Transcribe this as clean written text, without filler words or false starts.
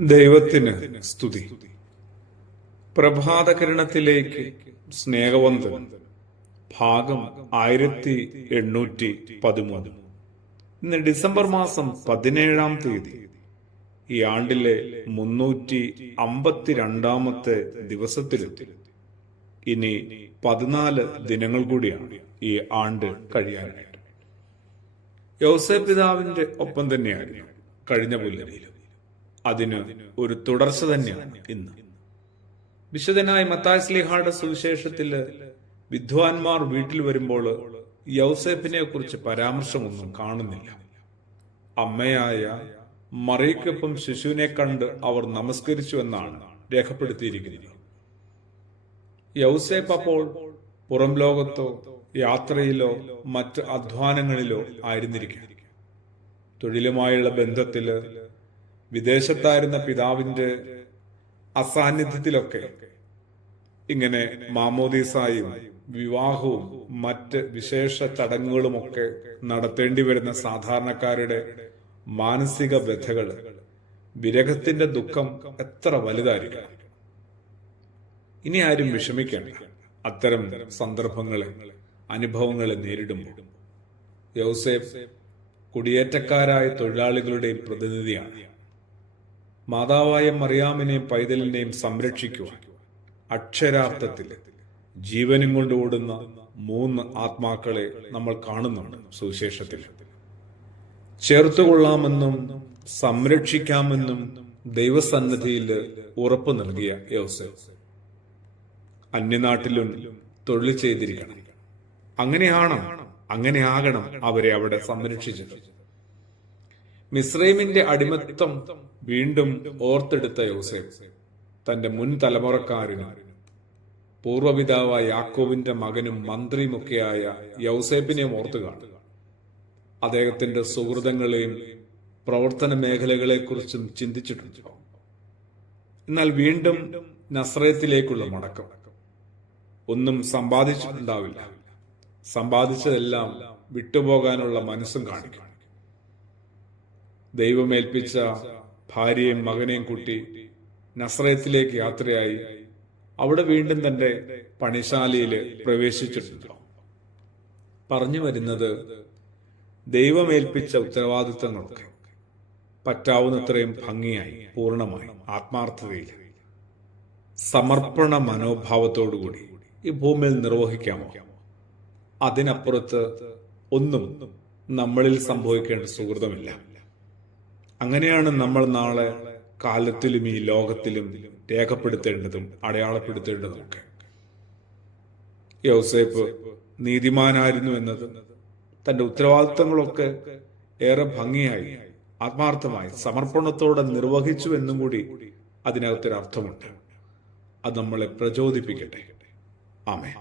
ദൈവത്തിന് സ്തുതി. പ്രഭാതകിരണത്തിലേക്ക് സ്നേഹവന്ദനം. ഭാഗം 1813. ഇന്ന് ഡിസംബർ മാസം 17-ാം തീയതി. ഈ ആണ്ടിലെ 352-ാമത്തെ ദിവസത്തിലെത്തി. ഇനി 14 ദിനങ്ങൾ കൂടിയാണ് ഈ ആണ്ട് കഴിയാനായിട്ട്. യോസേപ്പ് പിതാവിന്റെ ഒപ്പം തന്നെയായിരുന്നു കഴിഞ്ഞ പുലരിയിലും. അതിന് ഒരു തുടർച്ച തന്നെയാണ് ഇന്ന്. വിശുദ്ധനായ മത്തായി ശ്ലീഹായുടെ സുവിശേഷത്തില് വിദ്വാൻമാർ വീട്ടിൽ വരുമ്പോൾ യൗസേപ്പിനെ കുറിച്ച് പരാമർശമൊന്നും കാണുന്നില്ല. അമ്മയായ മറിയയ്ക്കൊപ്പം ശിശുവിനെ കണ്ട് അവർ നമസ്കരിച്ചു എന്നാണ് രേഖപ്പെടുത്തിയിരിക്കുന്നത്. യൗസേപ്പ് അപ്പോൾ പുറം ലോകത്തോ യാത്രയിലോ മറ്റ് അധ്വാനങ്ങളിലോ ആയിരുന്നിരിക്കും. തൊഴിലുമായുള്ള ബന്ധത്തില് വിദേശത്തായിരുന്ന പിതാവിന്റെ അസാന്നിധ്യത്തിലൊക്കെ ഇങ്ങനെ മാമോദീസായും വിവാഹവും മറ്റ് വിശേഷ ചടങ്ങുകളുമൊക്കെ നടത്തേണ്ടി വരുന്ന സാധാരണക്കാരുടെ മാനസിക വ്യഥകൾ, വിരഹത്തിന്റെ ദുഃഖം എത്ര വലുതായിരിക്കും. ഇനി ആരും വിഷമിക്കേണ്ട അത്തരം സന്ദർഭങ്ങളെ, അനുഭവങ്ങളെ നേരിടുമ്പോൾ. യൗസേപ്പ് കുടിയേറ്റക്കാരായ തൊഴിലാളികളുടെയും പ്രതിനിധിയാണ്. മാതാവായ മറിയാമിനെയും പൈതലിനെയും സംരക്ഷിക്കുവാൻ അക്ഷരാർത്ഥത്തിൽ ജീവനും കൊണ്ട് ഓടുന്ന 3 ആത്മാക്കളെ നമ്മൾ കാണുന്നുണ്ട് സുവിശേഷത്തിൽ. ചേർത്തുകൊള്ളാമെന്നും സംരക്ഷിക്കാമെന്നും ദൈവസന്നിധിയിൽ ഉറപ്പ് നൽകിയ യോസേഫ് അന്യനാട്ടിലും തൊഴിൽ ചെയ്തിരിക്കണം. അങ്ങനെയാകണം അവരെ അവിടെ സംരക്ഷിച്ചത്. മിസ്രൈമിന്റെ അടിമത്തം വീണ്ടും ഓർത്തെടുത്ത യോസേഫ് തന്റെ മുൻ തലമുറക്കാരനും പൂർവ്വപിതാവായ യാക്കോബിന്റെ മകനും മന്ത്രിയുമൊക്കെയായ യൗസേപ്പിനെയും ഓർത്തു കാണുക. അദ്ദേഹത്തിന്റെ സുഹൃതങ്ങളെയും പ്രവർത്തന മേഖലകളെക്കുറിച്ചും ചിന്തിച്ചിട്ടുണ്ട്. എന്നാൽ വീണ്ടും നസ്രയത്തിലേക്കുള്ള മടക്കം. ഒന്നും സമ്പാദിച്ചിട്ടുണ്ടാവില്ല. സമ്പാദിച്ചതെല്ലാം വിട്ടുപോകാനുള്ള മനസ്സും കാണിക്കും. ദൈവമേൽപ്പിച്ച ഭാര്യയും മകനെയും കൂട്ടി നസ്രയത്തിലേക്ക് യാത്രയായി അവിടെ വീണ്ടും തന്റെ പണിശാലയിൽ പ്രവേശിച്ചിട്ടുണ്ട്. പറഞ്ഞു വരുന്നത്, ദൈവമേൽപ്പിച്ച ഉത്തരവാദിത്തങ്ങളൊക്കെ പറ്റാവുന്നത്രയും ഭംഗിയായി, പൂർണ്ണമായി, ആത്മാർത്ഥതയിൽ, സമർപ്പണ മനോഭാവത്തോടുകൂടി ഈ ഭൂമിയിൽ നിർവഹിക്കാമോ? അതിനപ്പുറത്ത് ഒന്നും നമ്മളിൽ സംഭവിക്കേണ്ട സുഹൃതമില്ല. അങ്ങനെയാണ് നമ്മൾ നാളെ കാലത്തിലും ഈ ലോകത്തിലും രേഖപ്പെടുത്തേണ്ടതും അടയാളപ്പെടുത്തേണ്ടതുമൊക്കെ. യൗസേപ്പ് നീതിമാനായിരുന്നു എന്നത്, തന്റെ ഉത്തരവാദിത്തങ്ങളൊക്കെ ഏറെ ഭംഗിയായി, ആത്മാർത്ഥമായി, സമർപ്പണത്തോടെ നിർവഹിച്ചു എന്നും കൂടി അതിനകത്തൊരർത്ഥമുണ്ട്. അത് നമ്മളെ പ്രചോദിപ്പിക്കട്ടെ. ആമേൻ.